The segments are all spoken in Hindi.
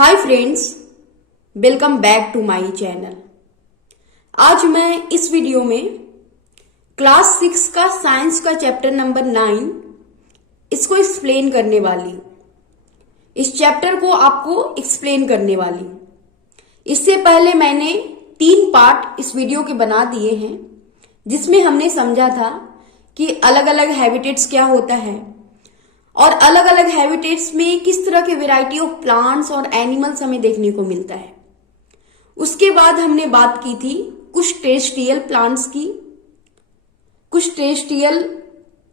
Hi friends, welcome back to my channel. आज मैं इस वीडियो में क्लास 6 का साइंस का चैप्टर नंबर 9 इसको एक्सप्लेन करने वाली हूं। इस चैप्टर को आपको एक्सप्लेन करने वाली हूं। इससे पहले मैंने 3 पार्ट इस वीडियो के बना दिए हैं, जिसमें हमने समझा था कि अलग अलग हैबिटेट्स क्या होता है और अलग अलग हैबिटेट्स में किस तरह के वैरायटी ऑफ प्लांट्स और एनिमल्स हमें देखने को मिलता है। उसके बाद हमने बात की थी कुछ टेरेस्ट्रियल प्लांट्स की, कुछ टेरेस्ट्रियल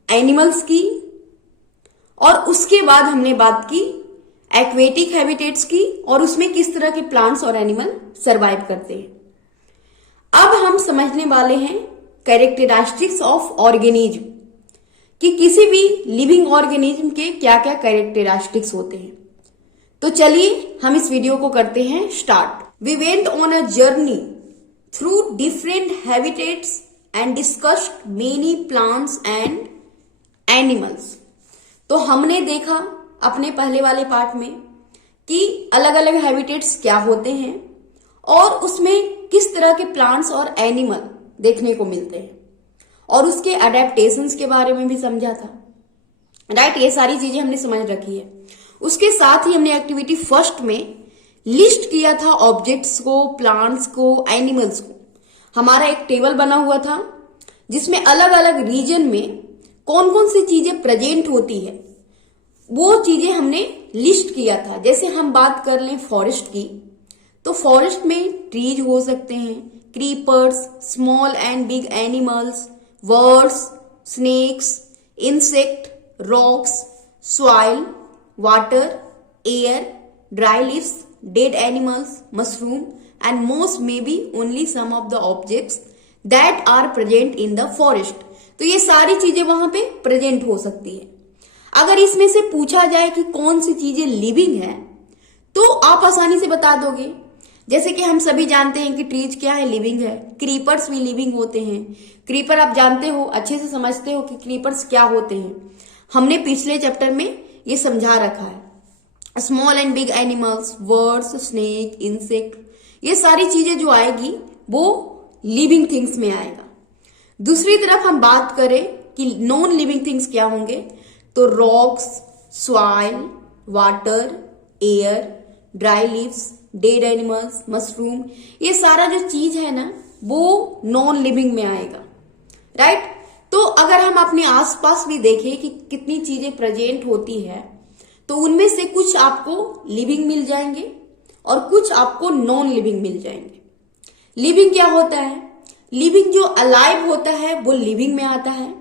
एनिमल्स की, और उसके बाद हमने बात की एक्वेटिक हैबिटेट्स की और उसमें किस तरह के प्लांट्स और एनिमल सरवाइव करते हैं। अब हम समझने वाले हैं कैरेक्टरिस्टिक्स ऑफ ऑर्गेनिज्म, कि किसी भी लिविंग ऑर्गेनिज्म के क्या क्या कैरेक्टरिस्टिक्स होते हैं। तो चलिए हम इस वीडियो को करते हैं start. We went on a journey through different habitats and discussed many plants and animals. तो हमने देखा अपने पहले वाले पार्ट में कि अलग अलग हैबिटेट्स क्या होते हैं और उसमें किस तरह के प्लांट्स और एनिमल देखने को मिलते हैं, और उसके अडेप्टेशंस के बारे में भी समझा था। राइट, ये सारी चीजें हमने समझ रखी है। उसके साथ ही हमने एक्टिविटी फर्स्ट में लिस्ट किया था ऑब्जेक्ट्स को, प्लांट्स को, एनिमल्स को। हमारा एक टेबल बना हुआ था जिसमें अलग अलग रीजन में कौन कौन सी चीजें प्रेजेंट होती है, वो चीजें हमने लिस्ट किया था। जैसे हम बात कर लें फॉरेस्ट की, तो फॉरेस्ट में ट्रीज हो सकते हैं, creepers, small and big animals, words, snakes, insect, rocks, soil, water, air, dry leaves, dead animals, mushroom, and most may be only some of the objects that are present in the forest। तो ये सारी चीजें वहां पे प्रेजेंट हो सकती है। अगर इसमें से पूछा जाए कि कौन सी चीजें लिविंग है, तो आप आसानी से बता दोगे। जैसे कि हम सभी जानते हैं कि ट्रीज क्या है, लिविंग है। क्रीपर्स भी लिविंग होते हैं। क्रीपर आप जानते हो, अच्छे से समझते हो कि क्रीपर्स क्या होते हैं। हमने पिछले चैप्टर में ये समझा रखा है। Small and big animals, words, snake, insect, ये सारी चीजें जो आएगी वो लिविंग थिंग्स में आएगा। दूसरी तरफ हम बात करें कि नॉन लिविंग थिंग्स क्या होंगे, तो rocks, soil, water, air, dry leaves, dead animals, mushroom, ये सारा जो चीज है ना, वो नॉन लिविंग में आएगा। राइट, तो अगर हम अपने आसपास भी देखें कि कितनी चीजें प्रेजेंट होती है, तो उनमें से कुछ आपको लिविंग मिल जाएंगे और कुछ आपको नॉन लिविंग मिल जाएंगे। लिविंग क्या होता है? लिविंग जो अलाइव होता है वो लिविंग में आता है,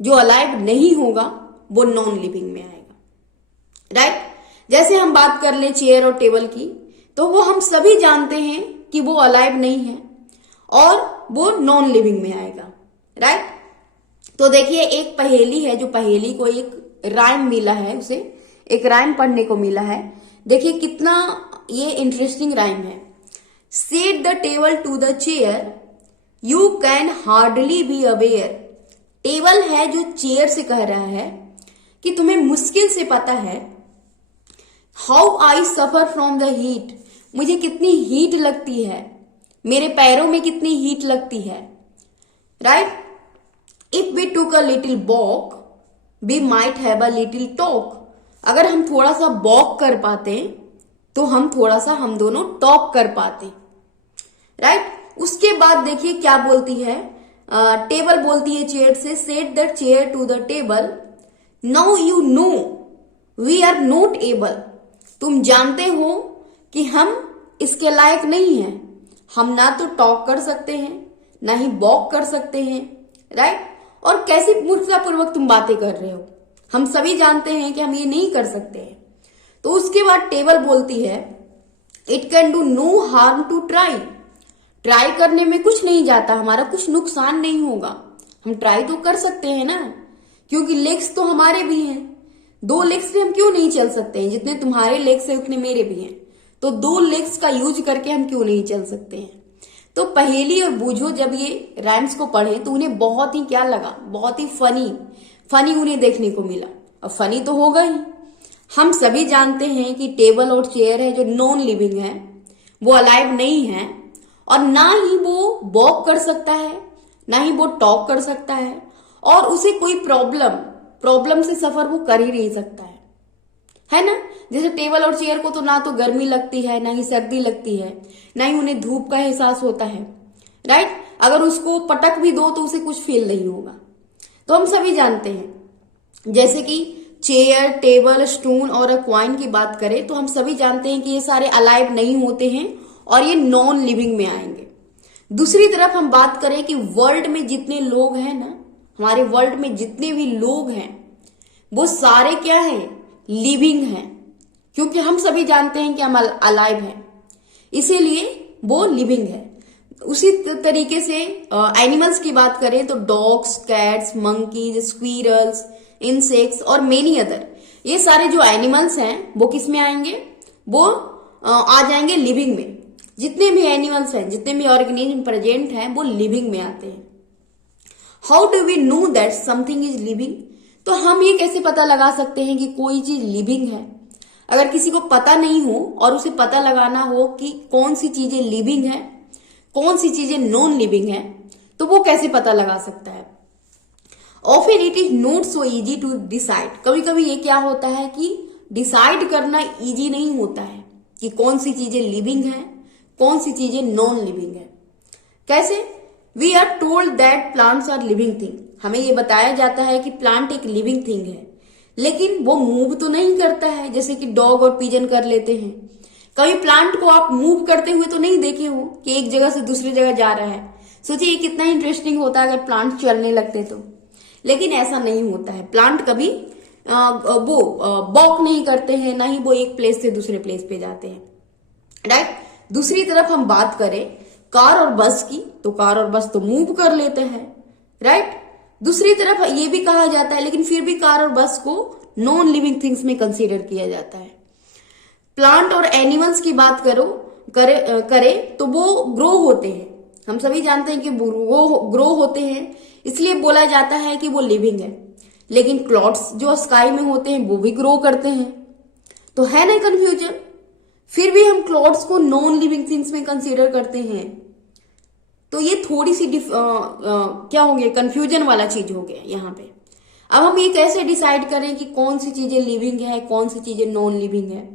जो अलाइव नहीं होगा वो नॉन लिविंग में आएगा। राइट, जैसे हम बात कर ले चेयर और टेबल की, तो वो हम सभी जानते हैं कि वो अलाइव नहीं है और वो नॉन लिविंग में आएगा। राइट, तो देखिए एक पहेली है, जो पहेली को एक राइम मिला है, उसे एक राइम पढ़ने को मिला है। देखिए कितना ये इंटरेस्टिंग राइम है। Set the table to the chair, you can hardly be aware. Table है जो चेयर से कह रहा है कि तुम्हें मुश्किल से पता है। How I suffer from the heat, मुझे कितनी हीट लगती है, मेरे पैरों में कितनी हीट लगती है। Right, if we took a little walk we might have a little talk. अगर हम थोड़ा सा वॉक कर पाते तो हम थोड़ा सा हम दोनों टॉक कर पाते। राइट, उसके बाद देखिए क्या बोलती है, टेबल बोलती है चेयर से, set the chair to the table, now you know we are not able. तुम जानते हो कि हम इसके लायक नहीं हैं। हम ना तो टॉक कर सकते हैं, ना ही वॉक कर सकते हैं। राइट, और कैसी मूर्खतापूर्वक तुम बातें कर रहे हो, हम सभी जानते हैं कि हम ये नहीं कर सकते हैं। तो उसके बाद टेबल बोलती है, it can do no harm to try. Try करने में कुछ नहीं जाता, हमारा कुछ नुकसान नहीं होगा, हम ट्राई तो कर सकते हैं ना, क्योंकि लेग्स तो हमारे भी हैं। 2 लेग्स से हम क्यों नहीं चल सकते हैं? जितने तुम्हारे लेग्स है उतने मेरे भी हैं, तो 2 लेग्स का यूज करके हम क्यों नहीं चल सकते हैं? तो पहेली और बूझो जब ये राइम्स को पढ़े तो उन्हें बहुत ही क्या लगा, बहुत ही फनी उन्हें देखने को मिला। अब फनी तो होगा ही। हम सभी जानते हैं कि टेबल और चेयर है जो नॉन लिविंग है, वो अलाइव नहीं है, और ना ही वो वॉक कर सकता है, ना ही वो टॉक कर सकता है, और उसे कोई प्रॉब्लम से सफर वो कर ही नहीं सकता है ना। जैसे टेबल और चेयर को तो ना तो गर्मी लगती है, ना ही सर्दी लगती है, ना ही उन्हें धूप का एहसास होता है, राइट। अगर उसको पटक भी दो तो उसे कुछ फील नहीं होगा। तो हम सभी जानते हैं, जैसे कि चेयर, टेबल, स्टूल और अ क्वाइन की बात करें तो हम सभी जानते हैं कि ये सारे अलाइव नहीं होते हैं और ये नॉन लिविंग में आएंगे। दूसरी तरफ हम बात करें कि वर्ल्ड में जितने लोग हैं ना, हमारे वर्ल्ड में जितने भी लोग हैं वो सारे क्या है, लिविंग हैं, क्योंकि हम सभी जानते हैं कि हम अलाइव हैं, इसीलिए वो लिविंग है। उसी तरीके से एनिमल्स की बात करें तो dogs, cats, monkeys, squirrels, insects और मेनी अदर, ये सारे जो एनिमल्स हैं वो किस में आएंगे, वो आ जाएंगे लिविंग में। जितने भी एनिमल्स हैं, जितने भी ऑर्गेनिज्म प्रेजेंट हैं वो लिविंग में आते हैं। How do we know that something is living? तो हम ये कैसे पता लगा सकते हैं कि कोई चीज लिविंग है? अगर किसी को पता नहीं हो और उसे पता लगाना हो कि कौन सी चीजें लिविंग है, कौन सी चीजें नॉन लिविंग है, तो वो कैसे पता लगा सकता है? Often it is not so easy to decide. कभी कभी ये क्या होता है कि डिसाइड करना इजी नहीं होता है कि कौन सी चीजें लिविंग है, कौन सी चीजें नॉन लिविंग है। कैसे? We are told that plants are living thing. हमें ये बताया जाता है कि प्लांट एक लिविंग थिंग है, लेकिन वो मूव तो नहीं करता है जैसे कि डॉग और पिजन कर लेते हैं। कभी प्लांट को आप मूव करते हुए तो नहीं देखे हो कि एक जगह से दूसरी जगह जा रहा है। सोचिए ये कितना इंटरेस्टिंग होता है अगर प्लांट चलने लगते तो, लेकिन ऐसा नहीं होता है। प्लांट कभी वो वॉक नहीं करते हैं, ना ही वो एक प्लेस से दूसरे प्लेस पे जाते हैं, राइट। दूसरी तरफ हम बात करें कार और बस की, तो कार और बस तो मूव कर लेते हैं, राइट। दूसरी तरफ ये भी कहा जाता है, लेकिन फिर भी कार और बस को नॉन लिविंग थिंग्स में कंसीडर किया जाता है। प्लांट और एनिमल्स की बात करे तो वो ग्रो होते हैं। हम सभी जानते हैं कि वो ग्रो होते हैं, इसलिए बोला जाता है कि वो लिविंग है। लेकिन क्लाउड्स जो स्काई में होते हैं वो भी ग्रो करते हैं, तो है ना कंफ्यूजन। फिर भी हम क्लाउड्स को नॉन लिविंग थिंग्स में कंसीडर करते हैं, तो ये थोड़ी सी क्या हो गया, कंफ्यूजन वाला चीज हो गया यहाँ पे। अब हम ये कैसे डिसाइड करें कि कौन सी चीजें लिविंग है, कौन सी चीजें नॉन लिविंग है,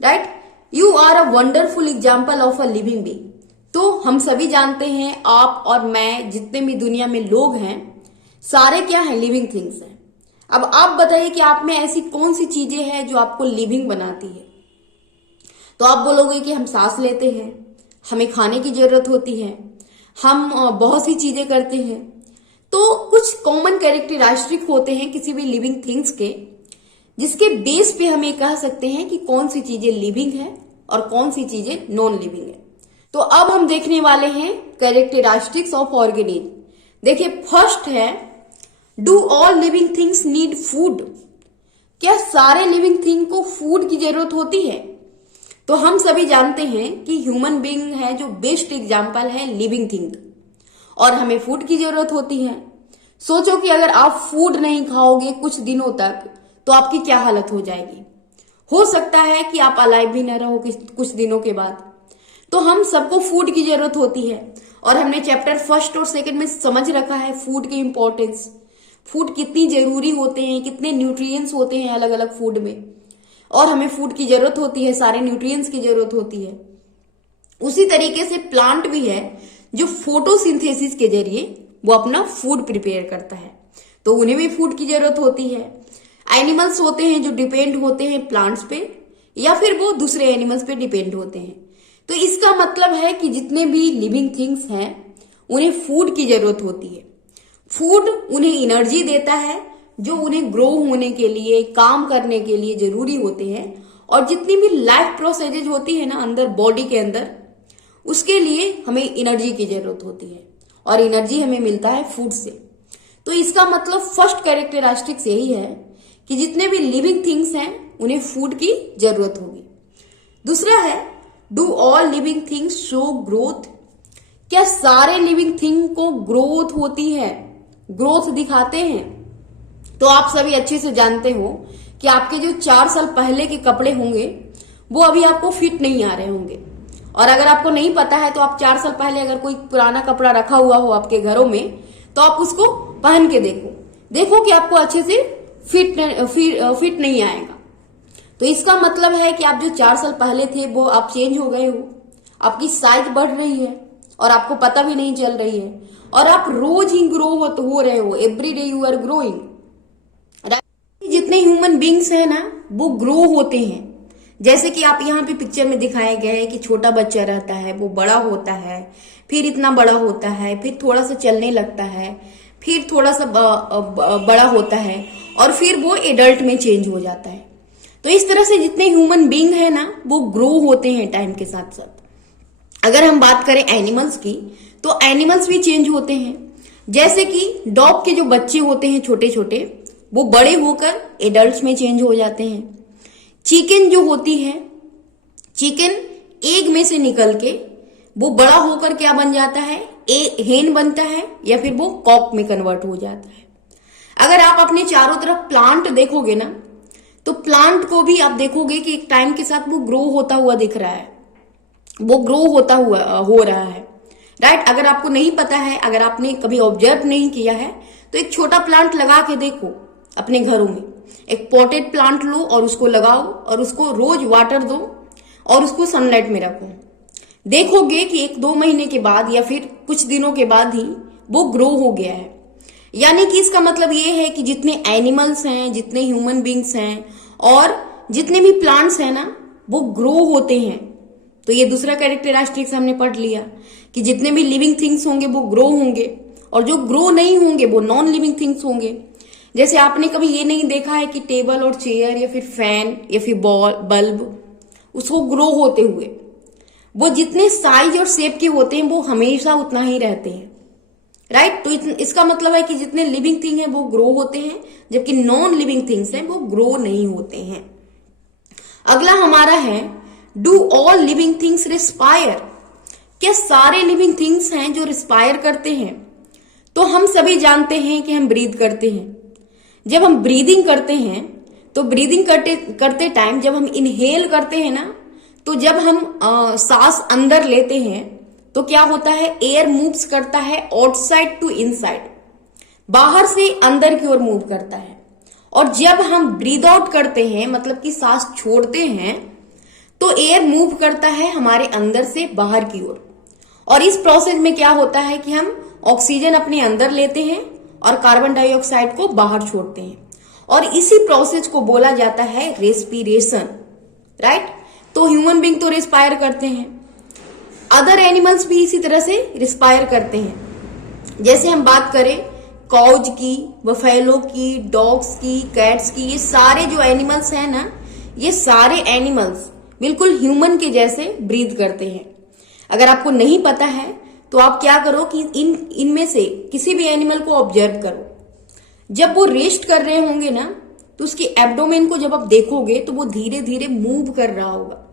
right. You are a wonderful example of a living being. तो हम सभी जानते हैं, आप और मैं, जितने भी दुनिया में लोग हैं, सारे क्या हैं, लिविंग थिंग्स हैं। अब आप बताइए कि आप में ऐसी कौन सी चीजें हैं जो आपको लिविंग बनाती है? तो आप बोलोगे कि हम सांस लेते हैं, हमें खाने की जरूरत होती है, हम बहुत सी चीजें करते हैं। तो कुछ कॉमन कैरेक्टरिस्टिक होते हैं किसी भी लिविंग थिंग्स के, जिसके बेस पे हम ये कह सकते हैं कि कौन सी चीजें लिविंग है और कौन सी चीजें नॉन लिविंग है। तो अब हम देखने वाले हैं कैरेक्टरिस्टिक्स ऑफ ऑर्गेनिज्म। देखिए, फर्स्ट है, do all living things need food? क्या सारे लिविंग थिंग को फूड की जरूरत होती है? तो हम सभी जानते हैं कि ह्यूमन बीइंग है जो बेस्ट एग्जाम्पल है लिविंग थिंग, और हमें फूड की जरूरत होती है। सोचो कि अगर आप फूड नहीं खाओगे कुछ दिनों तक तो आपकी क्या हालत हो जाएगी। हो सकता है कि आप अलाइव भी न रहो कुछ दिनों के बाद। तो हम सबको फूड की जरूरत होती है, और हमने चैप्टर फर्स्ट और सेकंड में समझ रखा है फूड की इंपॉर्टेंस, फूड कितनी जरूरी होते हैं, कितने न्यूट्रिएंट्स होते हैं अलग अलग फूड में, और हमें फूड की जरूरत होती है, सारे न्यूट्रिएंट्स की जरूरत होती है। उसी तरीके से प्लांट भी है जो फोटोसिंथेसिस के जरिए वो अपना फूड प्रिपेयर करता है, तो उन्हें भी फूड की जरूरत होती है। एनिमल्स होते हैं जो डिपेंड होते हैं प्लांट्स पे, या फिर वो दूसरे एनिमल्स पे डिपेंड होते हैं। तो इसका मतलब है कि जितने भी लिविंग थिंग्स हैं उन्हें फूड की जरूरत होती है। फूड उन्हें एनर्जी देता है जो उन्हें ग्रो होने के लिए, काम करने के लिए जरूरी होते हैं, और जितनी भी लाइफ प्रोसेसेज होती है ना अंदर बॉडी के अंदर, उसके लिए हमें एनर्जी की जरूरत होती है, और एनर्जी हमें मिलता है फूड से। तो इसका मतलब फर्स्ट कैरेक्टरिस्टिक्स यही है कि जितने भी लिविंग थिंग्स हैं उन्हें फूड की जरूरत होगी। दूसरा है, do all living things show growth? क्या सारे लिविंग थिंग को ग्रोथ होती है, ग्रोथ दिखाते हैं? तो आप सभी अच्छे से जानते हो कि आपके जो 4 साल पहले के कपड़े होंगे वो अभी आपको फिट नहीं आ रहे होंगे। और अगर आपको नहीं पता है तो आप 4 साल पहले अगर कोई पुराना कपड़ा रखा हुआ हो आपके घरों में तो आप उसको पहन के देखो कि आपको अच्छे से फिट नहीं आएगा। तो इसका मतलब है कि आप जो 4 साल पहले थे वो आप चेंज हो गए हो, आपकी साइज बढ़ रही है और आपको पता भी नहीं चल रही है, और आप रोज ही ग्रो हो रहे हो, every day you are growing. जितने ह्यूमन बींग्स हैं ना वो ग्रो होते हैं। जैसे कि आप यहाँ पे पिक्चर में दिखाया गया है कि छोटा बच्चा रहता है, वो बड़ा होता है, फिर इतना बड़ा होता है, फिर थोड़ा सा चलने लगता है, फिर थोड़ा सा बड़ा होता है, और फिर वो एडल्ट में चेंज हो जाता है। तो इस तरह से जितने ह्यूमन बींग है ना वो ग्रो होते हैं टाइम के साथ साथ। अगर हम बात करें एनिमल्स की तो एनिमल्स भी चेंज होते हैं। जैसे कि डॉग के जो बच्चे होते हैं छोटे छोटे, वो बड़े होकर एडल्ट्स में चेंज हो जाते हैं। चिकन जो होती है, चिकन एग में से निकल के वो बड़ा होकर क्या बन जाता है, हेन बनता है, या फिर वो कॉक में कन्वर्ट हो जाता है। अगर आप अपने चारों तरफ प्लांट देखोगे ना तो प्लांट को भी आप देखोगे कि एक टाइम के साथ वो ग्रो होता हुआ दिख रहा है, वो ग्रो होता हुआ हो रहा है, राइट। अगर आपको नहीं पता है, अगर आपने कभी ऑब्जर्व नहीं किया है तो एक छोटा प्लांट लगा के देखो अपने घरों में। एक पॉटेड प्लांट लो और उसको लगाओ और उसको रोज वाटर दो और उसको सनलाइट में रखो। देखोगे कि 1-2 महीने के बाद या फिर कुछ दिनों के बाद ही वो ग्रो हो गया है। यानी कि इसका मतलब ये है कि जितने एनिमल्स हैं, जितने ह्यूमन बींग्स हैं और जितने भी प्लांट्स हैं ना वो ग्रो होते हैं। तो ये दूसरा कैरेक्टरिस्टिक्स हमने पढ़ लिया कि जितने भी लिविंग थिंग्स होंगे वो ग्रो होंगे, और जो ग्रो नहीं होंगे वो नॉन लिविंग थिंग्स होंगे। जैसे आपने कभी ये नहीं देखा है कि टेबल और चेयर या फिर फैन या फिर बल्ब उसको ग्रो होते हुए, वो जितने साइज और शेप के होते हैं वो हमेशा उतना ही रहते हैं, राइट। तो इसका मतलब है कि जितने लिविंग थिंग है वो ग्रो होते हैं, जबकि नॉन लिविंग थिंग्स हैं वो ग्रो नहीं होते हैं। अगला हमारा है, do all living things respire? क्या सारे लिविंग थिंग्स हैं जो रिस्पायर करते हैं? तो हम सभी जानते हैं कि हम ब्रीद करते हैं। जब हम ब्रीदिंग करते हैं तो ब्रीदिंग करते टाइम जब हम इनहेल करते हैं ना, तो जब हम सांस अंदर लेते हैं तो क्या होता है, एयर मूव्स करता है आउटसाइड टू इनसाइड, बाहर से अंदर की ओर मूव करता है। और जब हम ब्रीद आउट करते हैं मतलब कि सांस छोड़ते हैं तो एयर मूव करता है हमारे अंदर से बाहर की ओर। और इस प्रोसेस में क्या होता है कि हम ऑक्सीजन अपने अंदर लेते हैं और कार्बन डाइऑक्साइड को बाहर छोड़ते हैं, और इसी प्रोसेस को बोला जाता है रेस्पिरेशन, राइट। तो ह्यूमन बींग तो रिस्पायर करते हैं, अदर एनिमल्स भी इसी तरह से रिस्पायर करते हैं। जैसे हम बात करें काउज की, बफेलो की, डॉग्स की, कैट्स की, ये सारे जो एनिमल्स हैं ना, ये सारे एनिमल्स बिल्कुल ह्यूमन के जैसे ब्रीद करते हैं। अगर आपको नहीं पता है तो आप क्या करो कि इनमें से किसी भी एनिमल को ऑब्जर्व करो। जब वो रेस्ट कर रहे होंगे ना तो उसके एब्डोमेन को जब आप देखोगे तो वो धीरे धीरे मूव कर रहा होगा,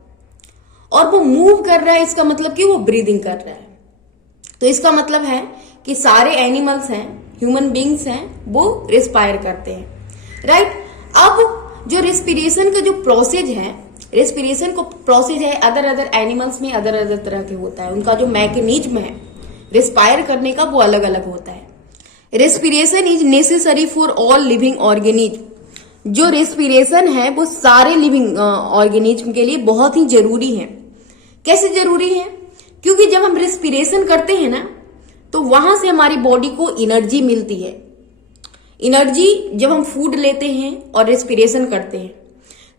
और वो मूव कर रहा है इसका मतलब कि वो ब्रीदिंग कर रहा है। तो इसका मतलब है कि सारे एनिमल्स हैं, ह्यूमन बींग्स हैं, वो रिस्पायर करते हैं, राइट। अब जो रेस्पिरेशन का जो प्रोसेस है, रेस्पिरेशन को प्रोसेस है अदर एनिमल्स में अदर तरह के होता है। उनका जो मैकेनिज्म है रिस्पायर करने का वो अलग अलग होता है। Respiration is necessary for all living organism. जो रेस्पिरेशन है वो सारे लिविंग ऑर्गेनिज्म के लिए बहुत ही जरूरी है। कैसे जरूरी है? क्योंकि जब हम रेस्पिरेशन करते हैं ना तो वहां से हमारी बॉडी को एनर्जी मिलती है। एनर्जी जब हम फूड लेते हैं और रेस्पिरेशन करते हैं,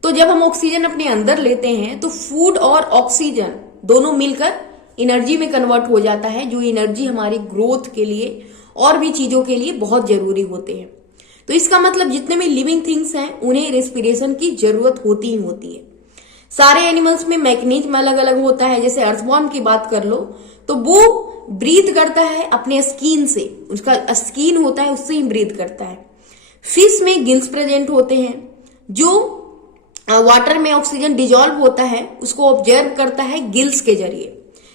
तो जब हम ऑक्सीजन अपने अंदर लेते हैं तो फूड और ऑक्सीजन दोनों मिलकर एनर्जी में कन्वर्ट हो जाता है, जो एनर्जी हमारी ग्रोथ के लिए और भी चीजों के लिए बहुत जरूरी होते हैं। तो इसका मतलब जितने भी लिविंग थिंग्स हैं उन्हें रेस्पिरेशन की जरूरत होती ही होती है। सारे एनिमल्स में मैकेनिज्म अलग अलग होता है। जैसे अर्थवॉर्म की बात कर लो तो वो ब्रीथ करता है अपने स्किन से, उसका स्किन होता है उससे ही ब्रीथ करता है। फिश में गिल्स प्रेजेंट होते हैं, जो वाटर में ऑक्सीजन डिजॉल्व होता है उसको ऑब्जर्व करता है गिल्स के जरिए।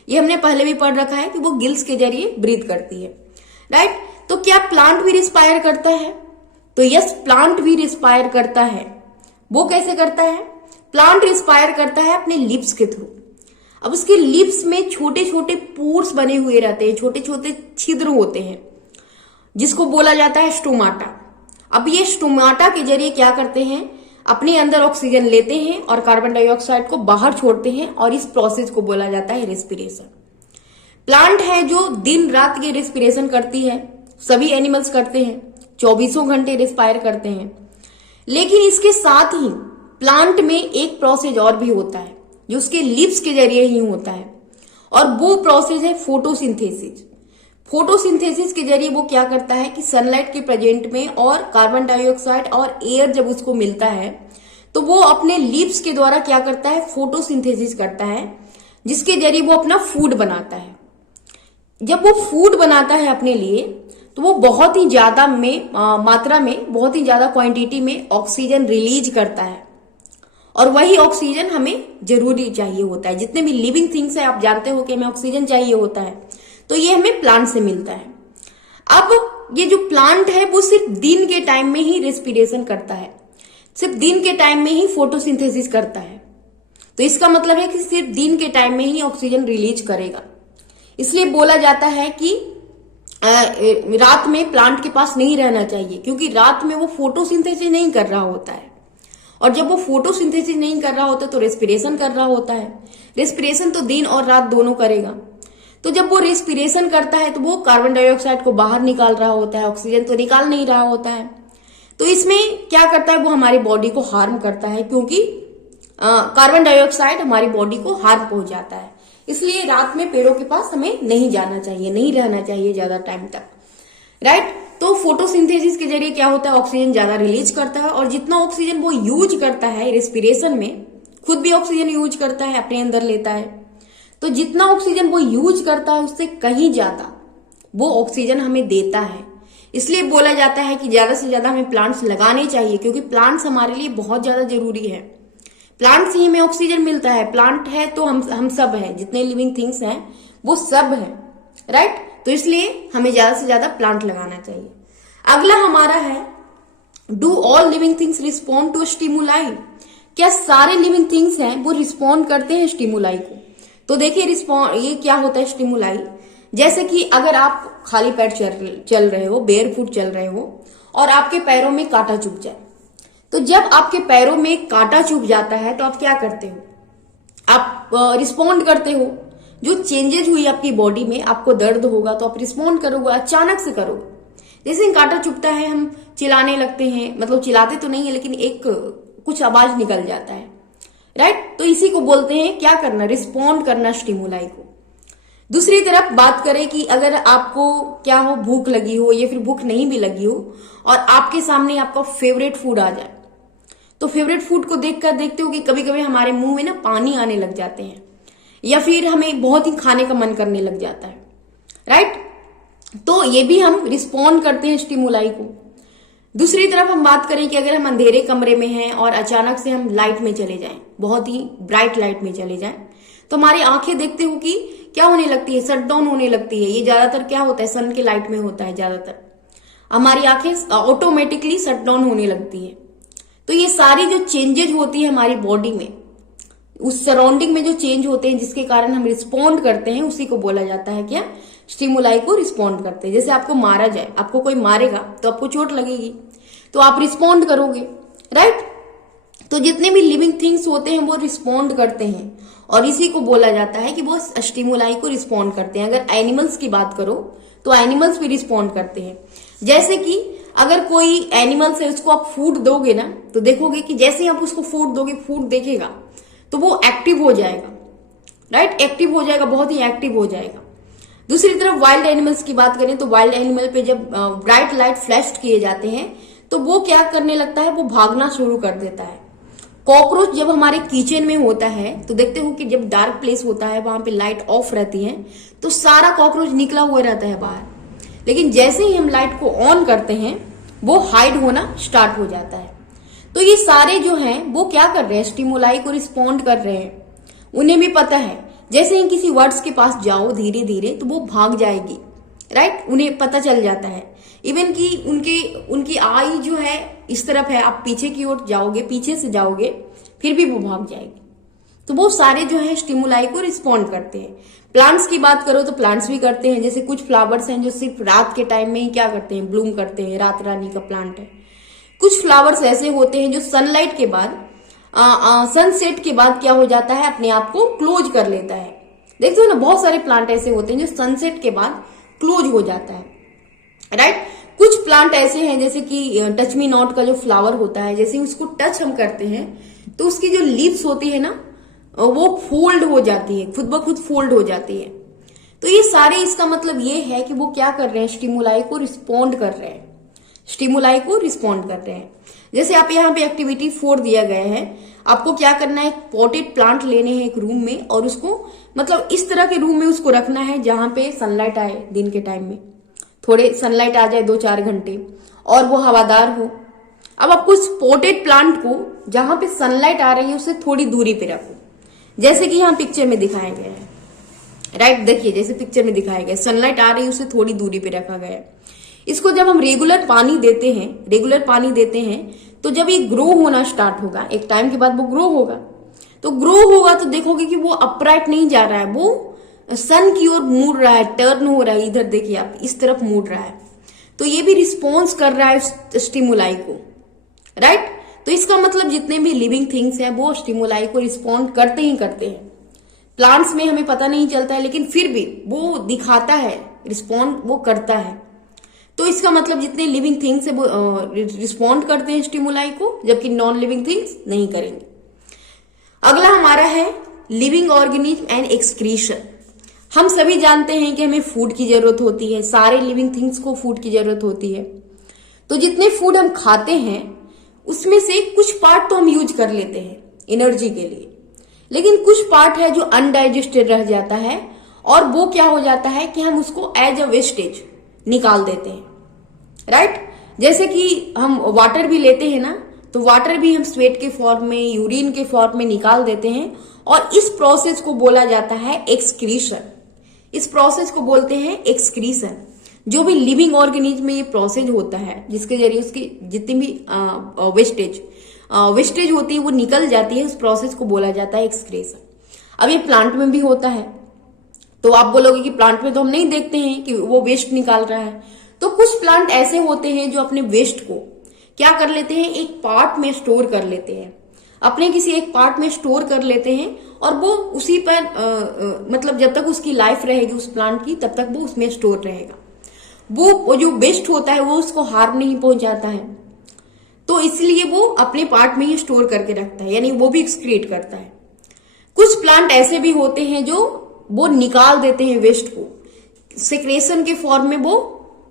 ये हमने पहले भी पढ़ रखा है कि वो गिल्स के जरिए ब्रीथ करती है, राइट। तो क्या प्लांट भी रिस्पायर करता है? तो यस, प्लांट भी रिस्पायर करता है, वो कैसे करता है? प्लांट रिस्पायर करता है अपने लिप्स के थ्रू। अब उसके लिप्स में छोटे छोटे पोर्स बने हुए रहते हैं, छोटे छोटे छिद्र होते हैं, जिसको बोला जाता है स्टोमाटा। अब ये स्टोमाटा के जरिए क्या करते हैं? अपने अंदर ऑक्सीजन लेते हैं और कार्बन डाइऑक्साइड को बाहर छोड़ते हैं, और इस प्रोसेस को बोला जाता है रेस्पिरेशन। प्लांट है जो दिन रात ये रेस्पिरेशन करती है, सभी एनिमल्स करते हैं, 24 घंटे रेस्पायर करते हैं। लेकिन इसके साथ ही प्लांट में एक प्रोसेस और भी होता है जो उसके लिप्स के जरिए ही होता है, और वो प्रोसेस है फोटोसिंथेसिस। फोटोसिंथेसिस के जरिए वो क्या करता है कि सनलाइट के प्रेजेंट में और कार्बन डाइऑक्साइड और एयर जब उसको मिलता है तो वो अपने लिप्स के द्वारा क्या करता है? फोटोसिंथेसिस करता है, जिसके जरिए वो अपना फूड बनाता है। जब वो फूड बनाता है अपने लिए तो वो बहुत ही ज्यादा मात्रा में, बहुत ही ज्यादा क्वांटिटी में ऑक्सीजन रिलीज करता है, और वही ऑक्सीजन हमें जरूरी चाहिए होता है। जितने भी लिविंग थिंग्स है, आप जानते हो कि हमें ऑक्सीजन चाहिए होता है, तो ये हमें प्लांट से मिलता है। अब ये जो प्लांट है वो सिर्फ दिन के टाइम में ही रेस्पिरेशन करता है, सिर्फ दिन के टाइम में ही फोटोसिंथेसिस करता है। तो इसका मतलब है कि सिर्फ दिन के टाइम में ही ऑक्सीजन रिलीज करेगा। इसलिए बोला जाता है कि रात में प्लांट के पास नहीं रहना चाहिए, क्योंकि रात में वो फोटोसिंथेसिस नहीं कर रहा होता है, और जब वो फोटोसिंथेसिस नहीं कर रहा होता तो रेस्पिरेशन कर रहा होता है। रेस्पिरेशन तो दिन और रात दोनों करेगा। तो जब वो रेस्पिरेशन करता है तो वो कार्बन डाइऑक्साइड को बाहर निकाल रहा होता है, ऑक्सीजन तो निकाल नहीं रहा होता है। तो इसमें क्या करता है? वो हमारी बॉडी को हार्म करता है, क्योंकि कार्बन डाइऑक्साइड हमारी बॉडी को हार्म पहुंचाता है। इसलिए रात में पेड़ों के पास हमें नहीं जाना चाहिए, नहीं रहना चाहिए ज्यादा टाइम तक, राइट। तो फोटोसिंथेसिस के जरिए क्या होता है? ऑक्सीजन ज्यादा रिलीज करता है, और जितना ऑक्सीजन वो यूज करता है रेस्पिरेशन में, खुद भी ऑक्सीजन यूज करता है, अपने अंदर लेता है, तो जितना ऑक्सीजन वो यूज करता है उससे कहीं ज्यादा वो ऑक्सीजन हमें देता है। इसलिए बोला जाता है कि ज्यादा से ज्यादा हमें प्लांट्स लगाने चाहिए, क्योंकि प्लांट्स हमारे लिए बहुत ज्यादा जरूरी है। प्लांट से ही हमें ऑक्सीजन मिलता है। प्लांट है तो हम सब हैं, जितने लिविंग थिंग्स हैं वो सब हैं, राइट। तो इसलिए हमें ज्यादा से ज्यादा प्लांट लगाना चाहिए। अगला हमारा है, do all living things respond to stimuli? क्या सारे लिविंग थिंग्स हैं वो रिस्पॉन्ड करते हैं स्टिमुलाई को? तो देखिए ये क्या होता है स्टिमुलाई। जैसे कि अगर आप खाली पैर चल रहे हो, बेयर फुट चल रहे हो, और आपके पैरों में कांटा चुभ जाए, तो जब आपके पैरों में कांटा चुभ जाता है तो आप क्या करते हो? आप रिस्पॉन्ड करते हो। जो चेंजेस हुई आपकी बॉडी में, आपको दर्द होगा तो आप रिस्पॉन्ड करोगे, अचानक से करोगे। जैसे कांटा चुभता है हम चिल्लाने लगते हैं, मतलब चिल्लाते तो नहीं है लेकिन एक कुछ आवाज निकल जाता है, राइट। तो इसी को बोलते हैं क्या करना? रिस्पॉन्ड करना स्टिमुलाई को। दूसरी तरफ बात करें कि अगर आपको क्या हो, भूख लगी हो या फिर भूख नहीं भी लगी हो, और आपके सामने आपका फेवरेट फूड आ जाए, तो फेवरेट फूड को देखते हो कि कभी कभी हमारे मुंह में ना पानी आने लग जाते हैं, या फिर हमें बहुत ही खाने का मन करने लग जाता है, राइट। तो ये भी हम रिस्पॉन्ड करते हैं स्टिमुलाई को। दूसरी तरफ हम बात करें कि अगर हम अंधेरे कमरे में हैं और अचानक से हम लाइट में चले जाएं, बहुत ही ब्राइट लाइट में चले जाएं, तो हमारी आंखें देखते हो कि क्या होने लगती है? शट डाउन होने लगती है। ये ज्यादातर क्या होता है? सन के लाइट में होता है। ज्यादातर हमारी आंखें ऑटोमेटिकली शट डाउन होने लगती है। तो ये सारी जो चेंजेस होती है हमारी बॉडी में, उस सराउंडिंग में जो चेंज होते हैं जिसके कारण हम रिस्पॉन्ड करते हैं, उसी को बोला जाता है क्या? स्टिमुलाई को रिस्पॉन्ड करते हैं। जैसे आपको मारा जाए, आपको कोई मारेगा तो आपको चोट लगेगी, तो आप रिस्पॉन्ड करोगे, राइट। तो जितने भी लिविंग थिंग्स होते हैं वो रिस्पॉन्ड करते हैं, और इसी को बोला जाता है कि वो स्टिमुलाई को रिस्पॉन्ड करते हैं। अगर एनिमल्स की बात करो तो एनिमल्स भी रिस्पॉन्ड करते हैं। जैसे कि अगर कोई एनिमल्स है, उसको आप फूड दोगे ना, तो देखोगे कि जैसे ही आप उसको फूड दोगे, फूड देखेगा तो वो एक्टिव हो जाएगा, राइट। एक्टिव हो जाएगा, बहुत ही एक्टिव हो जाएगा। दूसरी तरफ वाइल्ड एनिमल्स की बात करें तो वाइल्ड एनिमल पे जब ब्राइट लाइट फ्लैश किए जाते हैं तो वो क्या करने लगता है? वो भागना शुरू कर देता है। कॉकरोच जब हमारे किचन में होता है तो देखते हो कि जब डार्क प्लेस होता है, वहां पे लाइट ऑफ रहती है, तो सारा कॉकरोच निकला हुआ रहता है बाहर। लेकिन जैसे ही हम लाइट को ऑन करते हैं वो हाइड होना स्टार्ट हो जाता है। तो ये सारे जो हैं वो क्या कर रहे हैं? स्टिमुलाई को रिस्पॉन्ड कर रहे हैं। उन्हें भी पता है जैसे ही किसी वर्ड्स के पास जाओ धीरे धीरे तो वो भाग जाएगी, राइट, उन्हें पता चल जाता है। इवन कि उनकी आई जो है इस तरफ है, आप पीछे की ओर जाओगे, पीछे से जाओगे, फिर भी वो भाग जाएगी। तो वो सारे जो है स्टिमुलाई को रिस्पॉन्ड करते हैं। प्लांट्स की बात करो तो प्लांट्स भी करते हैं। जैसे कुछ फ्लावर्स हैं जो सिर्फ रात के टाइम में ही क्या करते हैं, ब्लूम करते हैं। रात रानी का प्लांट है। कुछ फ्लावर्स ऐसे होते हैं जो सनलाइट के बाद, सनसेट के बाद क्या हो जाता है, अपने आप को क्लोज कर लेता है। देखते हो ना, बहुत सारे प्लांट ऐसे होते हैं जो सनसेट के बाद क्लोज हो जाता है, राइट। कुछ प्लांट ऐसे हैं जैसे कि टच मी नॉट का जो फ्लावर होता है, जैसे उसको टच हम करते हैं तो उसकी जो लीव्स होती है ना, वो फोल्ड हो जाती है, खुद ब खुद फोल्ड हो जाती है। तो ये सारे, इसका मतलब ये है कि वो क्या कर रहे हैं, स्टिमुलाई को रिस्पॉन्ड कर रहे हैं, स्टिमुलाई को रिस्पॉन्ड कर रहे हैं। जैसे आप यहाँ पे एक्टिविटी 4 दिया गया है, आपको क्या करना है, एक पॉटेड प्लांट लेने हैं एक रूम में, और उसको मतलब इस तरह के रूम में उसको रखना है जहां पे सनलाइट आए, दिन के टाइम में थोड़े सनलाइट आ जाए 2-4 घंटे, और वो हवादार हो। अब आपको इस पॉटेड प्लांट को जहां पे सनलाइट आ रही है उससे थोड़ी दूरी पे रखो, जैसे कि यहाँ पिक्चर में दिखाया गया है, राइट। देखिए जैसे पिक्चर में दिखाया गया, सनलाइट आ रही है उससे थोड़ी दूरी पे रखा गया है। इसको जब हम रेगुलर पानी देते हैं तो जब ये ग्रो होना स्टार्ट होगा, एक टाइम के बाद वो ग्रो होगा, तो देखोगे कि वो अपराइट नहीं जा रहा है, वो सन की ओर मुड़ रहा है, टर्न हो रहा है। इधर देखिए आप, इस तरफ मुड़ रहा है। तो ये भी रिस्पॉन्स कर रहा है स्टिमुलाई को, राइट। तो इसका मतलब जितने भी लिविंग थिंग्स हैं वो स्टिमुलाई को रिस्पॉन्ड करते ही करते हैं। प्लांट्स में हमें पता नहीं चलता है, लेकिन फिर भी वो दिखाता है, रिस्पॉन्ड वो करता है। तो इसका मतलब जितने लिविंग थिंग्स है वो रिस्पॉन्ड करते हैं स्टिमुलाई को, जबकि नॉन लिविंग थिंग्स नहीं करेंगे। अगला हमारा है लिविंग ऑर्गेनिज्म एंड एक्सक्रीशन। हम सभी जानते हैं कि हमें फूड की जरूरत होती है, सारे लिविंग थिंग्स को फूड की जरूरत होती है। तो जितने फूड हम खाते हैं उसमें से कुछ पार्ट तो हम यूज कर लेते हैं एनर्जी के लिए, लेकिन कुछ पार्ट है जो अनडाइजेस्टेड रह जाता है, और वो क्या हो जाता है कि हम उसको एज अ वेस्टेज निकाल देते हैं, राइट। जैसे कि हम वाटर भी लेते हैं ना, तो वाटर भी हम स्वेट के फॉर्म में, यूरिन के फॉर्म में निकाल देते हैं, और इस प्रोसेस को बोला जाता है एक्सक्रीशन। इस प्रोसेस को बोलते हैं एक्सक्रीशन। जो भी लिविंग ऑर्गेनिज्म में ये प्रोसेस होता है, जिसके जरिए उसकी जितनी भी वेस्टेज होती है वो निकल जाती है, उस प्रोसेस को बोला जाता है एक्सक्रीशन। अब ये प्लांट में भी होता है, तो आप बोलोगे कि प्लांट में तो हम नहीं देखते हैं कि वो वेस्ट निकाल रहा है। तो कुछ प्लांट ऐसे होते हैं जो अपने वेस्ट को क्या कर लेते हैं, एक पार्ट में स्टोर कर लेते हैं, अपने किसी एक पार्ट में स्टोर कर लेते हैं, और वो उसी पर मतलब जब तक उसकी लाइफ रहेगी उस प्लांट की, तब तक वो उसमें स्टोर रहेगा। वो जो वेस्ट होता है वो उसको हार्म नहीं पहुंचाता है, तो इसलिए वो अपने पार्ट में ही स्टोर करके रखता है, यानी वो भी एक्सक्रीट करता है। कुछ प्लांट ऐसे भी होते हैं जो वो निकाल देते हैं वेस्ट को, सेक्रेशन के फॉर्म में वो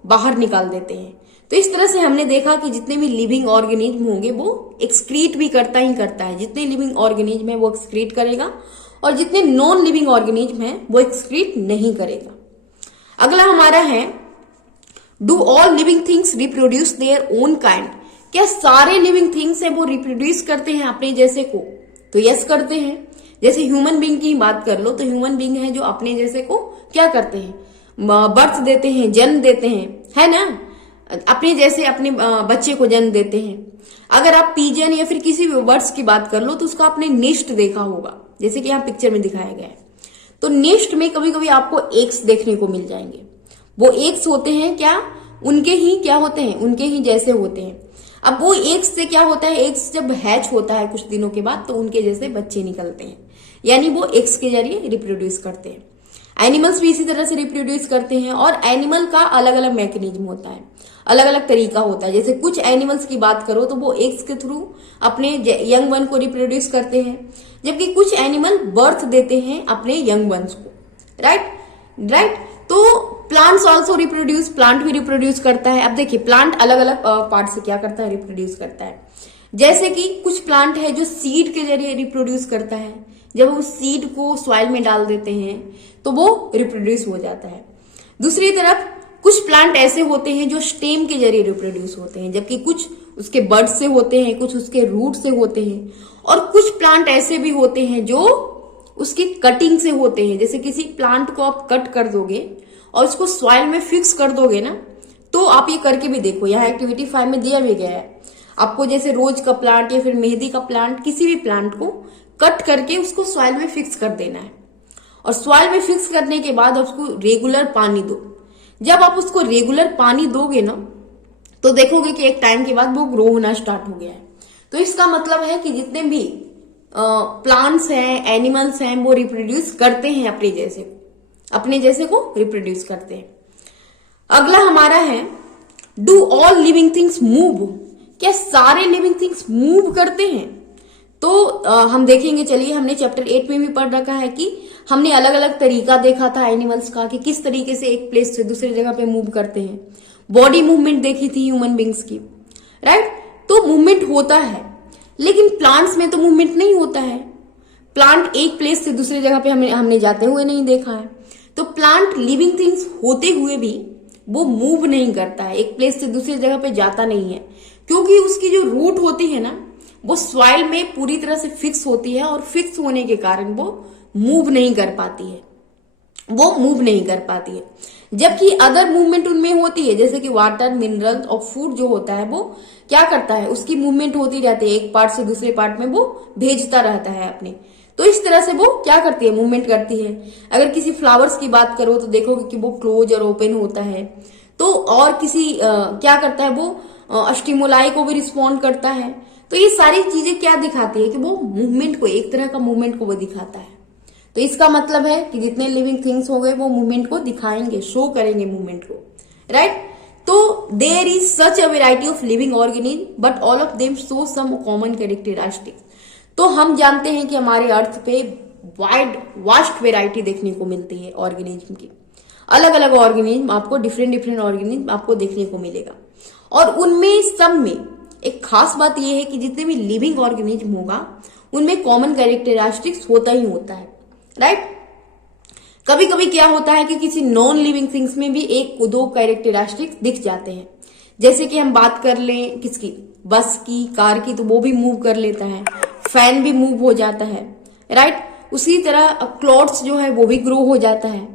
बाहर निकाल देते हैं। तो इस तरह से हमने देखा कि जितने भी लिविंग ऑर्गेनिज्म होंगे वो एक्सक्रीट भी करता ही करता है। जितने लिविंग ऑर्गेनिज्म है वो एक्सक्रीट करेगा, और जितने नॉन लिविंग ऑर्गेनिज्म है वो एक्सक्रीट नहीं करेगा। अगला हमारा है, do all living things reproduce their own kind. क्या सारे लिविंग थिंग्स है वो रिप्रोड्यूस करते हैं अपने जैसे को? तो यस करते हैं। जैसे ह्यूमन बींग की बात कर लो, तो ह्यूमन बींग है जो अपने जैसे को क्या करते हैं, बर्थ देते हैं, जन्म देते हैं, है ना, अपने जैसे अपने बच्चे को जन्म देते हैं। अगर आप पीजन या फिर किसी भी बर्ड्स की बात कर लो तो उसका आपने नेस्ट देखा होगा, जैसे कि यहाँ पिक्चर में दिखाया गया है। तो नेस्ट में कभी कभी आपको एग्स देखने को मिल जाएंगे। वो एग्स होते हैं क्या, उनके ही क्या होते हैं, उनके ही जैसे होते हैं। अब वो एग्स से क्या होता है, एग्स जब हैच होता है कुछ दिनों के बाद तो उनके जैसे बच्चे निकलते हैं, यानी वो एग्स के जरिए रिप्रोड्यूस करते हैं। एनिमल्स भी इसी तरह से रिप्रोड्यूस करते हैं, और एनिमल का अलग अलग मैकेनिज्म होता है, अलग अलग तरीका होता है। जैसे कुछ एनिमल्स की बात करो तो वो एग्स के थ्रू अपने यंग वन को रिप्रोड्यूस करते हैं, जबकि कुछ एनिमल बर्थ देते हैं अपने यंग वंस को, राइट। तो प्लांट्स ऑल्सो रिप्रोड्यूस, प्लांट भी रिप्रोड्यूस करता है। अब देखिए प्लांट अलग अलग पार्ट से क्या करता है, रिप्रोड्यूस करता है। जैसे कि कुछ प्लांट है जो सीड के जरिए रिप्रोड्यूस करता है, जब हम सीड को सॉइल में डाल देते हैं तो वो रिप्रोड्यूस हो जाता है। दूसरी तरफ कुछ प्लांट ऐसे होते हैं जो स्टेम के जरिए रिप्रोड्यूस होते हैं, जबकि कुछ उसके बड से होते हैं, कुछ उसके रूट से होते हैं, और कुछ प्लांट ऐसे भी होते हैं जो उसकी कटिंग से होते हैं। जैसे किसी प्लांट को आप कट कर दोगे और उसको सॉइल में फिक्स कर दोगे ना, तो आप ये करके भी देखो, यहाँ एक्टिविटी 5 में दिया भी गया है आपको, जैसे रोज का प्लांट या फिर मेहंदी का प्लांट, किसी भी प्लांट को कट करके उसको सॉइल में फिक्स कर देना है। और सॉइल में फिक्स करने के बाद उसको रेगुलर पानी दो। जब आप उसको रेगुलर पानी दोगे ना, तो देखोगे कि एक टाइम के बाद वो ग्रो होना स्टार्ट हो गया है। तो इसका मतलब है कि जितने भी प्लांट्स हैं, एनिमल्स हैं, वो रिप्रोड्यूस करते हैं अपने जैसे को रिप्रोड्यूस करते हैं। अगला हमारा है, do all living things move? क्या सारे लिविंग थिंग्स मूव करते हैं? तो हम देखेंगे, चलिए, हमने चैप्टर 8 में भी पढ़ रखा है कि हमने अलग अलग तरीका देखा था एनिमल्स का कि किस तरीके से एक प्लेस से दूसरी जगह पे मूव करते हैं। बॉडी मूवमेंट देखी थी ह्यूमन बींग्स की, राइट? तो मूवमेंट होता है, लेकिन प्लांट्स में तो मूवमेंट नहीं होता है। प्लांट एक प्लेस से दूसरी जगह पे हमने जाते हुए नहीं देखा है। तो प्लांट लिविंग थिंग्स होते हुए भी वो मूव नहीं करता है, एक प्लेस से दूसरी जगह पे जाता नहीं है, क्योंकि उसकी जो रूट होती है ना, वो सॉइल में पूरी तरह से फिक्स होती है, और फिक्स होने के कारण वो मूव नहीं कर पाती है। जबकि अदर मूवमेंट उनमें होती है, जैसे कि वाटर, मिनरल और फूड जो होता है वो क्या करता है, उसकी मूवमेंट होती रहती है, एक पार्ट से दूसरे पार्ट में वो भेजता रहता है अपने। तो इस तरह से वो क्या करती है, मूवमेंट करती है। अगर किसी फ्लावर्स की बात करो तो देखोगे कि वो क्लोज और ओपन होता है। तो और किसी क्या करता है, वो स्टिमुलाई को भी रिस्पॉन्ड करता है। तो ये सारी चीजें क्या दिखाती है कि वो मूवमेंट को, एक तरह का मूवमेंट को वो दिखाता है। तो इसका मतलब है कि जितने लिविंग थिंग्स हो गए वो मूवमेंट को दिखाएंगे, शो करेंगे मूवमेंट को, राइट? तो there is such a variety of living organism but all of them show some common characteristics. तो हम जानते हैं कि हमारे अर्थ पे वास्ट वेराइटी देखने को मिलती है ऑर्गेनिज्म की। अलग अलग ऑर्गेनिज्म आपको, डिफरेंट ऑर्गेनिज्म आपको देखने को मिलेगा। और उनमें सब में एक खास बात यह है कि जितने भी लिविंग ऑर्गेनिज्म होगा उनमें कॉमन कैरेक्टरिस्टिक्स होता ही होता है, राइट? कभी कभी क्या होता है कि किसी नॉन लिविंग थिंग्स में भी एक दो कैरेक्टरिस्टिक्स दिख जाते हैं। जैसे कि हम बात कर लें किसकी, बस की, कार की, तो वो भी मूव कर लेता है, फैन भी मूव हो जाता है, राइट? उसी तरह क्लॉथ्स जो है वो भी ग्रो हो जाता है।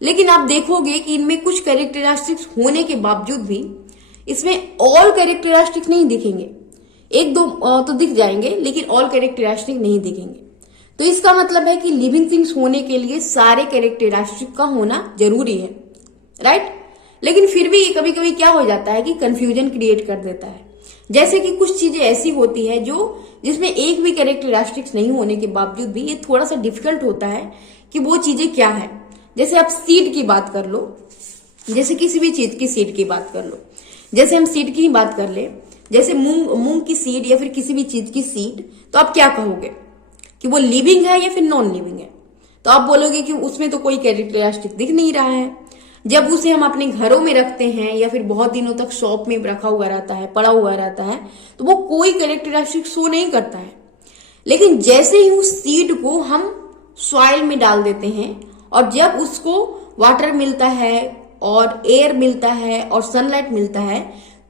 लेकिन आप देखोगे कि इनमें कुछ कैरेक्टरिस्टिक्स होने के बावजूद भी इसमें ऑल कैरेक्टरिस्टिक्स नहीं दिखेंगे। एक दो तो दिख जाएंगे, लेकिन ऑल कैरेक्टरिस्टिक नहीं दिखेंगे। तो इसका मतलब है कि लिविंग थिंग्स होने के लिए सारे कैरेक्टरिस्टिक का होना जरूरी है, राइट? लेकिन फिर भी कभी कभी क्या हो जाता है कि कंफ्यूजन क्रिएट कर देता है। जैसे कि कुछ चीजें ऐसी होती है जिसमें एक भी कैरेक्टरिस्टिक्स नहीं होने के बावजूद भी ये थोड़ा सा डिफिकल्ट होता है कि वो चीजें क्या है। जैसे आप सीड की बात कर लो, जैसे किसी भी चीज की सीड की बात कर लो, जैसे हम सीड की ही बात कर ले, जैसे मूंग की सीड या फिर किसी भी चीज की सीड, तो आप क्या कहोगे कि वो लिविंग है या फिर नॉन लिविंग है? तो आप बोलोगे कि उसमें तो कोई कैरेक्टरिस्टिक दिख नहीं रहा है। जब उसे हम अपने घरों में रखते हैं या फिर बहुत दिनों तक शॉप में रखा हुआ रहता है, पड़ा हुआ रहता है, तो वो कोई कैरेक्टरिस्टिक शो नहीं करता है। लेकिन जैसे ही उस सीड को हम सॉइल में डाल देते हैं और जब उसको वाटर मिलता है और एयर मिलता है और सनलाइट मिलता है,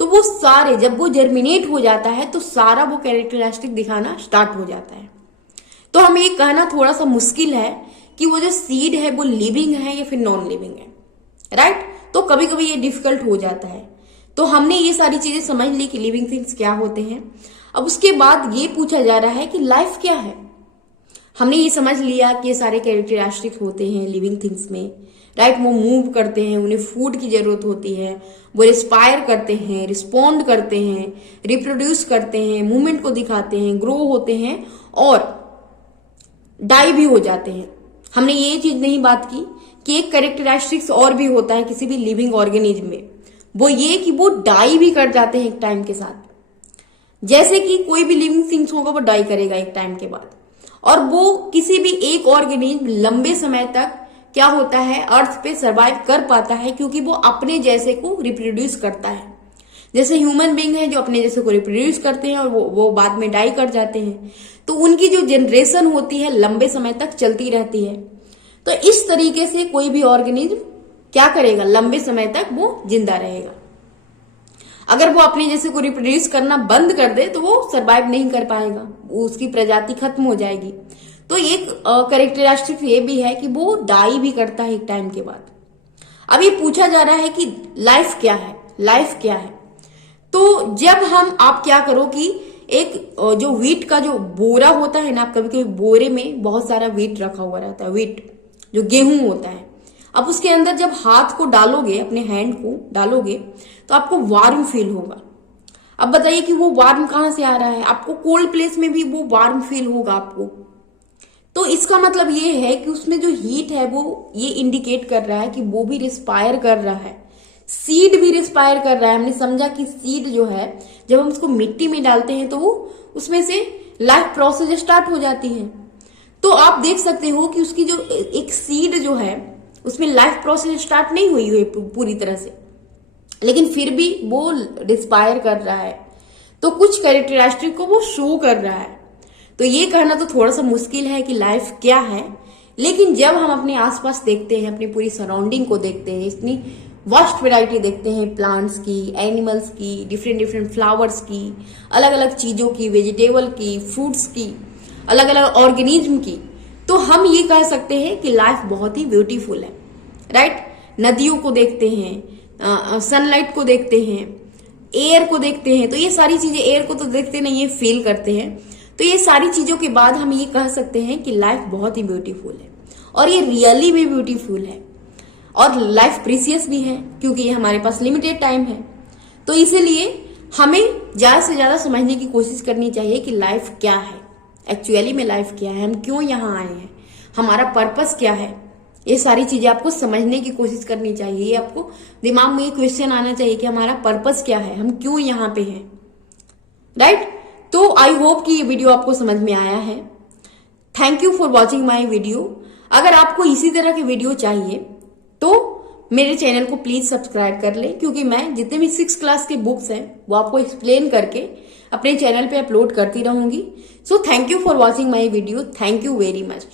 तो वो सारे, जब वो जर्मिनेट हो जाता है तो सारा वो कैरेक्टरिस्टिक दिखाना स्टार्ट हो जाता है। तो हमें ये कहना थोड़ा सा मुश्किल है कि वो जो सीड है वो लिविंग है या फिर नॉन लिविंग है, राइट? तो कभी कभी ये डिफिकल्ट हो जाता है। तो हमने ये सारी चीजें समझ ली कि लिविंग थिंग्स क्या होते हैं। अब उसके बाद ये पूछा जा रहा है कि लाइफ क्या है। हमने ये समझ लिया कि ये सारे कैरेक्टरिस्टिक होते हैं लिविंग थिंग्स में, राइट? वो मूव करते हैं, उन्हें फूड की जरूरत होती है, वो रिस्पायर करते हैं, रिस्पॉन्ड करते हैं, रिप्रोड्यूस करते हैं, मूवमेंट को दिखाते हैं, ग्रो होते हैं और डाई भी हो जाते हैं। हमने ये चीज नहीं बात की कि एक कैरेक्टरिस्टिक्स और भी होता है किसी भी लिविंग ऑर्गेनिज्म में, वो ये कि वो डाई भी कर जाते हैं एक टाइम के साथ। जैसे कि कोई भी लिविंग थिंग्स होगा वो डाई करेगा एक टाइम के बाद, और वो किसी भी एक ऑर्गेनिज्म लंबे समय तक क्या होता है, अर्थ पे सरवाइव कर पाता है, क्योंकि वो अपने जैसे को रिप्रोड्यूस करता है। जैसे ह्यूमन बीइंग है जो अपने जैसे को रिप्रोड्यूस करते हैं और वो बाद में डाई कर जाते हैं, तो उनकी जो जनरेशन होती है लंबे समय तक चलती रहती है। तो इस तरीके से कोई भी ऑर्गेनिज्म क्या करेगा, लंबे समय तक वो जिंदा रहेगा। अगर वो अपने जैसे को रिप्रोड्यूस करना बंद कर दे तो वो सरवाइव नहीं कर पाएगा, उसकी प्रजाति खत्म हो जाएगी। तो एक कैरेक्टरिस्टिक ये भी है कि वो डाई भी करता है एक टाइम के बाद। अब ये पूछा जा रहा है कि लाइफ क्या है, लाइफ क्या है। तो जब आप क्या करो कि एक जो व्हीट का जो बोरा होता है ना, आप कभी कभी बोरे में बहुत सारा व्हीट रखा हुआ रहता है, व्हीट जो गेहूं होता है, अब उसके अंदर जब हाथ को डालोगे, अपने हैंड को डालोगे, तो आपको वार्म फील होगा। अब बताइए कि वो वार्म कहां से आ रहा है, आपको कोल्ड प्लेस में भी वो वार्म फील होगा आपको। तो इसका मतलब ये है कि उसमें जो हीट है वो ये इंडिकेट कर रहा है कि वो भी रिस्पायर कर रहा है, सीड भी रिस्पायर कर रहा है। हमने समझा कि सीड जो है जब हम उसको मिट्टी में डालते हैं तो वो उसमें से लाइफ प्रोसेस स्टार्ट हो जाती है। तो आप देख सकते हो कि उसकी जो एक सीड जो है उसमें लाइफ प्रोसेस स्टार्ट नहीं हुई है पूरी तरह से, लेकिन फिर भी वो रिस्पायर कर रहा है, तो कुछ कैरेक्टरिस्टिक को वो शो कर रहा है। तो ये कहना तो थोड़ा सा मुश्किल है कि लाइफ क्या है, लेकिन जब हम अपने आसपास देखते हैं, अपनी पूरी सराउंडिंग को देखते हैं, इतनी वास्ट वैरायटी देखते हैं प्लांट्स की, एनिमल्स की, डिफरेंट डिफरेंट फ्लावर्स की, अलग अलग चीजों की, वेजिटेबल की, फ्रूट्स की, अलग अलग ऑर्गेनिज्म की, तो हम ये कह सकते हैं कि लाइफ बहुत ही ब्यूटीफुल है, राइट। नदियों को देखते हैं, सनलाइट को देखते हैं, एयर को देखते हैं, तो ये सारी चीजें, एयर को तो देखते नहीं है, फील करते हैं। तो ये सारी चीजों के बाद हम ये कह सकते हैं कि लाइफ बहुत ही ब्यूटीफुल है, और ये रियली भी ब्यूटीफुल है, और लाइफ प्रीसियस भी है, क्योंकि ये हमारे पास लिमिटेड टाइम है। तो इसीलिए हमें ज्यादा से ज्यादा समझने की कोशिश करनी चाहिए कि लाइफ क्या है, एक्चुअली में लाइफ क्या है, हम क्यों यहाँ आए हैं, हमारा पर्पस क्या है। ये सारी चीजें आपको समझने की कोशिश करनी चाहिए। ये आपको दिमाग में ये क्वेश्चन आना चाहिए कि हमारा पर्पस क्या है, हम क्यों यहाँ पे हैं, राइट। तो आई होप कि ये वीडियो आपको समझ में आया है। Thank you for watching my video. अगर आपको इसी तरह के वीडियो चाहिए तो मेरे चैनल को प्लीज सब्सक्राइब कर ले, क्योंकि मैं जितने भी 6th क्लास के बुक्स हैं वो आपको एक्सप्लेन करके अपने चैनल पे अपलोड करती रहूंगी। So thank you for watching my video. Thank you very much.